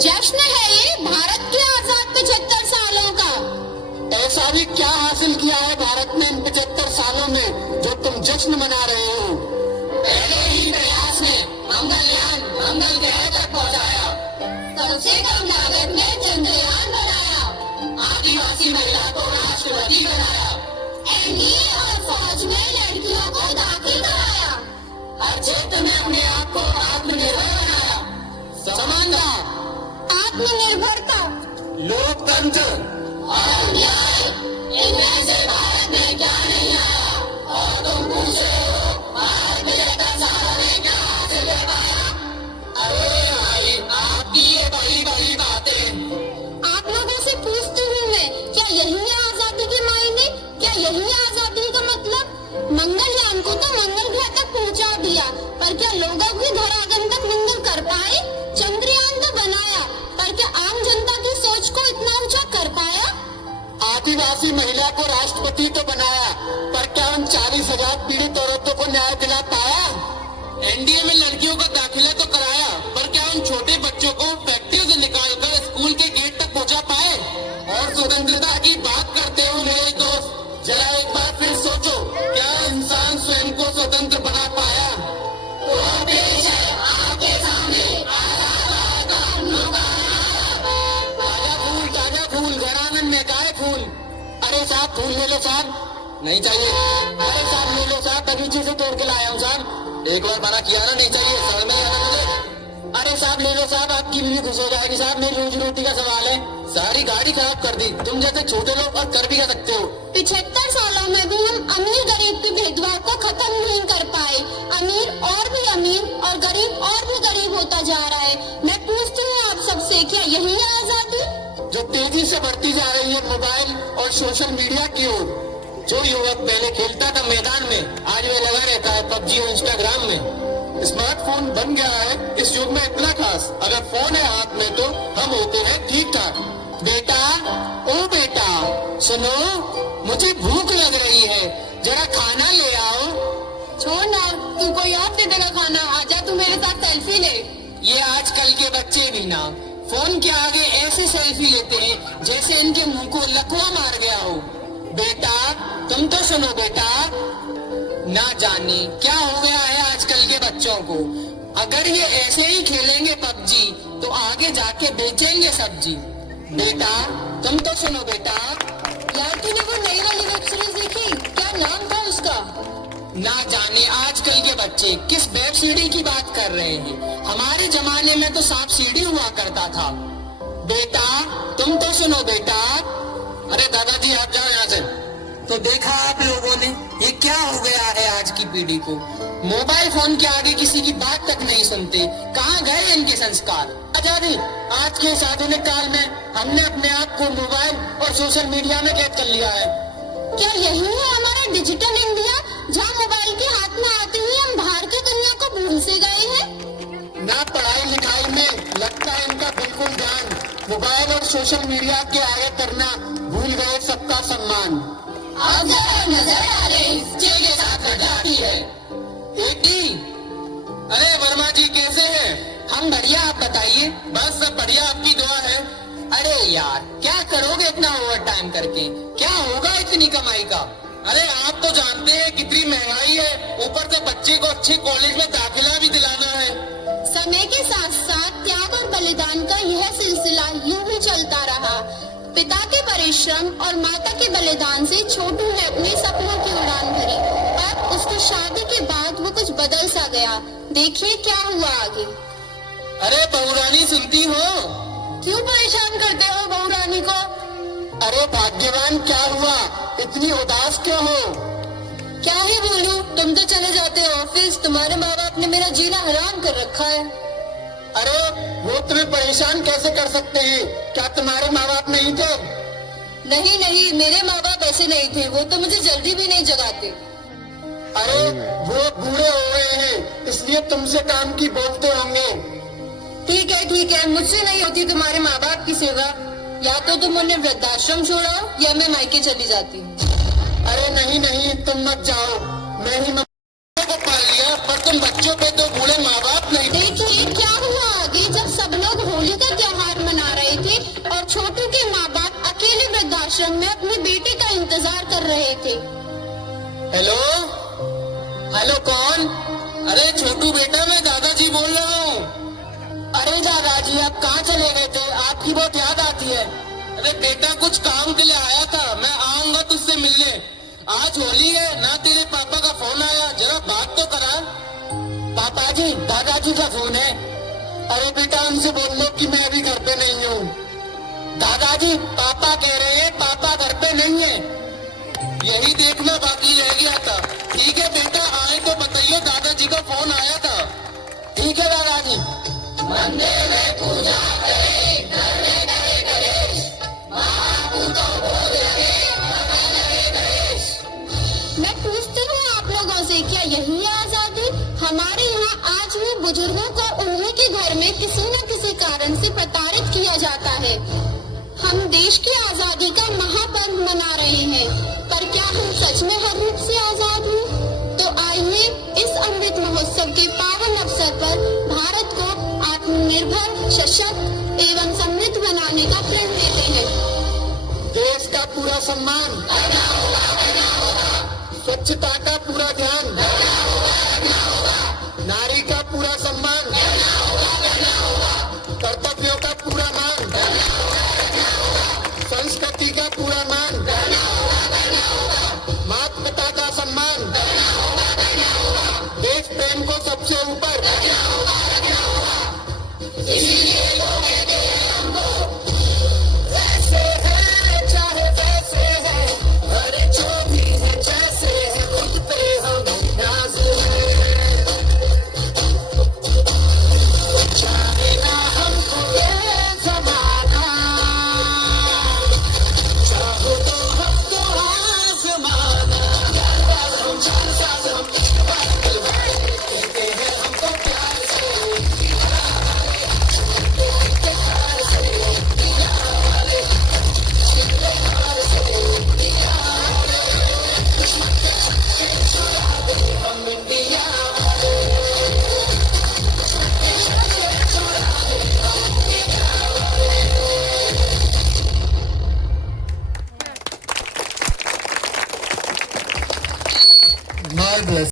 जश्न है ये भारत के आजाद 75 सालों का। ऐसा भी क्या हासिल किया है भारत ने इन 75 सालों में जो तुम जश्न मना रहे हो? पहले ही प्रयास ने मंगलयान मंगल ग्रह तक पहुंचाया, सबसे कम लागत में चंद्रयान बनाया, आदिवासी महिला को राष्ट्रपति बनाया, एनडीए और फौज में लड़कियों को दाखिल कराया, हर क्षेत्र में अपने आप को आत्मनिर्भर बनाया, समानता, आत्मनिर्भरता, लोकतंत्र और न्याय, इनमें से भारत में क्या नहीं आया? और तुम पूछ रहे हो भारत में 75 सालों में क्या हासिल कर पाया? अरे भाई, आपकी ये बड़ी बड़ी बातें। आप लोगों से पूछती हूँ मैं, क्या यही है आजादी के मायने? क्या यही है आजादी का मतलब? मंगलयान को तो मंगल ग्रह तक पहुँचा दिया, पर क्या लोग अपनी धरातल तक मंगल कर पाए? चंद्रयान तो बनाया, पर क्या आम जनता की सोच को इतना ऊंचा कर पाया? आदिवासी महिला को राष्ट्रपति तो बनाया, पर क्या उन 40,000 पीड़ित औरतों को न्याय दिला पाया? एनडीए में लड़कियों का दाखिला तो कराया, पर क्या उन छोटे बच्चों को फैक्ट्रियों से निकालकर स्कूल के गेट तक पहुंचा पाए? और स्वतंत्रता की बात करते हो मेरे दोस्त, जरा एक बार फिर सोचो, क्या इंसान स्वयं को स्वतंत्र बना पाया? तो पेश है आपके सामने ताजा फूल घर आंगन में गाय फूल। अरे साहब फूल ले लो साहब। नहीं चाहिए। अरे साहब ले लो साहब, बगीचे से तोड़ के लाया हूँ साहब। एक बार मना किया ना, नहीं चाहिए, समझ में आया मुझे। अरे साहब ले लो साहब, आपकी बीवी खुश हो जाएगी साहब, मेरी रोजी रोटी का सवाल है। सारी गाड़ी खराब कर दी। तुम जैसे छोटे लोग और कर भी क्या सकते हो? 75 सालों में भी हम अमीर गरीब के भेदभाव को खत्म नहीं कर पाए। अमीर और भी अमीर और गरीब और भी गरीब होता जा रहा है। मैं पूछती हूँ आप सबसे, क्या यही है आजादी? जो तेजी से बढ़ती जा रही है मोबाइल और सोशल मीडिया की ओर। जो युवक पहले खेलता था मैदान में, आज वे लगा रहता है पबजी और इंस्टाग्राम में। स्मार्टफोन बन गया है इस युग में इतना खास, अगर फोन है हाथ में तो हम होते हैं ठीक ठाक। बेटा, ओ बेटा, सुनो, मुझे भूख लग रही है, जरा खाना ले आओ। छोड़ ना, तू कोई और दे देगा खाना। आजा तू मेरे साथ सेल्फी ले। ये आजकल के बच्चे भी ना फोन के आगे ऐसे सेल्फी लेते हैं जैसे इनके मुंह को लकवा मार गया हो। बेटा, तुम तो सुनो बेटा, ना जाने क्या हो गया है आजकल के बच्चों को। अगर ये ऐसे ही खेलेंगे पबजी तो आगे जाके बेचेंगे सब्जी। बेटा, तुम तो सुनो बेटा। यार तूने वो नई वाली वेब सीरीज देखी? क्या नाम था उसका? ना जाने आजकल के बच्चे किस वेब सीडी की बात कर रहे हैं। हमारे जमाने में तो सांप सीढ़ी हुआ करता था। बेटा, तुम तो सुनो बेटा। अरे दादाजी आप जाओ यहाँ से। तो देखा आप लोगों ने, ये क्या हो गया है आज की पीढ़ी को। मोबाइल फोन के आगे किसी की बात तक नहीं सुनते। कहाँ गए इनके संस्कार? आजादी, आज के इस आधुनिक काल में हमने अपने आप को मोबाइल और सोशल मीडिया में कैद कर लिया है। क्या यही है हमारा डिजिटल इंडिया, जहाँ मोबाइल के हाथ में आते ही हम बाहर की दुनिया को भूल से गए हैं? ना पढ़ाई लिखाई में लगता है इनका बिल्कुल ध्यान, मोबाइल और सोशल मीडिया के आगे करना भूल गए सबका सम्मान। अब जरा नजर आ रही के साथ जाती है। बेटी, अरे वर्मा जी कैसे हैं? हम बढ़िया, आप बताइए। बस सब बढ़िया, आपकी दुआ है। अरे यार, क्या करोगे इतना ओवर टाइम करके? क्या होगा इतनी कमाई का? अरे आप तो जानते हैं कितनी महंगाई है, ऊपर से बच्चे को अच्छे कॉलेज में दाखिला भी दिलाना है। समय के साथ साथ त्याग और बलिदान का यह सिलसिला यूं ही चलता रहा। पिता के परिश्रम और माता के बलिदान से छोटू ने अपने सपनों की उड़ान भरी। अब उसको शादी के बाद वो कुछ बदल सा गया। देखिए क्या हुआ आगे। अरे बहुरानी सुनती हो? क्यों परेशान करते हो बहू रानी को? अरे भाग्यवान क्या हुआ, इतनी उदास क्यों हो? क्या ही बोलूं, तुम तो चले जाते हो ऑफिस, तुम्हारे माँ बाप ने मेरा जीना हराम कर रखा है। अरे वो तुम्हें परेशान कैसे कर सकते हैं? क्या तुम्हारे माँ बाप नहीं थे? नहीं नहीं, मेरे माँ बाप ऐसे नहीं थे, वो तो मुझे जल्दी भी नहीं जगाते। अरे वो बूढ़े हो गए हैं, इसलिए तुमसे काम की बोलते होंगे। ठीक है, मुझसे नहीं होती तुम्हारे माँ बाप की सेवा। या तो तुम उन्हें वृद्धाश्रम छोड़ाओ या मैं मायके चली जाती हूँ। अरे नहीं, तुम मत जाओ, मैं ही को पाल लिया, पर तुम बच्चों पे तो बूढ़े माँ बाप नहीं। देखिए क्या हुआ आगे, जब सब लोग होली थे। हेलो हेलो, कौन? अरे छोटू बेटा, मैं दादाजी बोल रहा हूँ। अरे दादाजी, आप कहाँ चले गए थे? आपकी बहुत याद आती है। अरे बेटा, कुछ काम के लिए आया था, मैं आऊंगा तुझसे मिलने। आज होली है ना, तेरे पापा का फोन आया, जरा बात तो करा। पापा जी, दादाजी का फोन है। अरे बेटा, उनसे बोल लो कि मैं अभी घर पे नहीं हूँ। दादाजी, पापा कह रहे हैं पापा घर पे नहीं है। यही देखना बाकी रह गया था। ठीक है बेटा, आए तो बताइए, दादाजी का फोन आया था। ठीक है दादाजी। मंदिर में पूजा करें, घर में करे गणेश, महापूतों बोल लगे, लगे गणेश। मैं पूछती हूँ आप लोगों से, क्या यही है आजादी? हमारे यहाँ आज भी बुजुर्गों को उन्हीं के घर में किसी न किसी कारण से प्रताड़ित किया जाता है। हम देश की आजादी का महापर्व मना रहे हैं, पर क्या हम सच में हर रूप से आजाद हैं? तो आइए इस अमृत महोत्सव के पावन अवसर पर भारत को आत्मनिर्भर, सशक्त एवं समृद्ध बनाने का प्रण लेते हैं। देश का पूरा सम्मान, स्वच्छता का पूरा ध्यान, नारी का पूरा सम्मान, कर्तव्यों का पूरा मान, संस्कृति का पूरा मान, माता पिता का सम्मान, देश प्रेम को सबसे ऊपर। ऐसे है चाहे वैसे है, अरे जो भी है जैसे है, खुद पे हम नाज है। चाहे ना हमको ये जमाना, चाहो तो हम तो आजमाना। हम चार साल हम एक बार दिलवाए, कहते हैं हमको प्यार से। Marvelous.